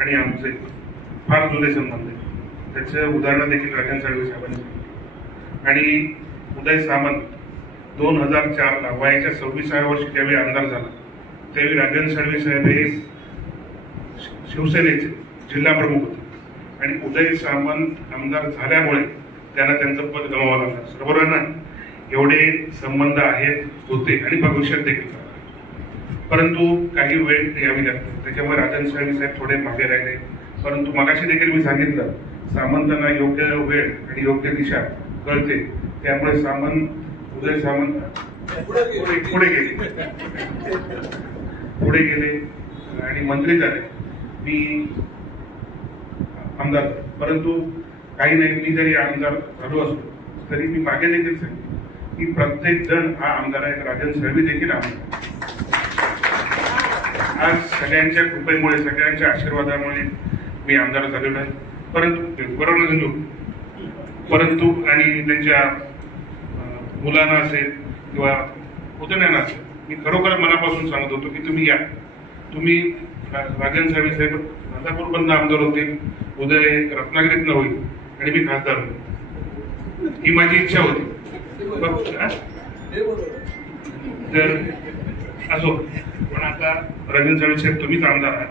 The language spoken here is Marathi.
आणि आमचे फार जुने संबंध आहेत. त्याचं उदाहरण देखील राजन साळवे साहेबांनी. आणि उदय सामंत 2004ला वयाच्या 26व्या वर्षी ज्यावेळी आमदार झाला त्यावेळी राजन साळवे साहेब हे शिवसेनेचे जिल्हा प्रमुख होते. आणि उदय सामंत आमदार झाल्यामुळे त्यांना त्यांचं पद गमावावं लागलं. सर्वांना एवढे संबंध आहेत होते आणि भविष्यात देखील. परंतु काही वेळ यावी लागते. त्याच्यामुळे राजन साळवे साहेब थोडे मागे राहिले. परंतु मगाशी देखील मी सांगितलं, सामंतांना योग्य वेळ आणि योग्य दिशा कळते. त्यामुळे उदय सामंत पुढे गेले आणि मंत्री झाले. मी आमदार, परंतु काही नाही, मी जरी आमदार झालो असतो तरी मी मागे देखील सांगितलं की प्रत्येक जण हा आमदार आहे. राजन साळवे देखील आमदार. आज सगळ्यांच्या कृपेमुळे, सगळ्यांच्या आशीर्वादामुळे मी आमदार झालेलो आहे. परंतु आणि त्यांच्या मुलांना असेल किंवा पुतण्यांना असेल, मी खरोखर मनापासून सांगत होतो की तुम्ही या. तुम्ही राजन साळवे साहेब राजापूरमधून आमदार होतील, उदय रत्नागिरीतनं होईल आणि मी खासदार होईल, ही माझी इच्छा होती. तर असो, पण आता राजन साळवे साहेब तुम्हीच आमदार आहात.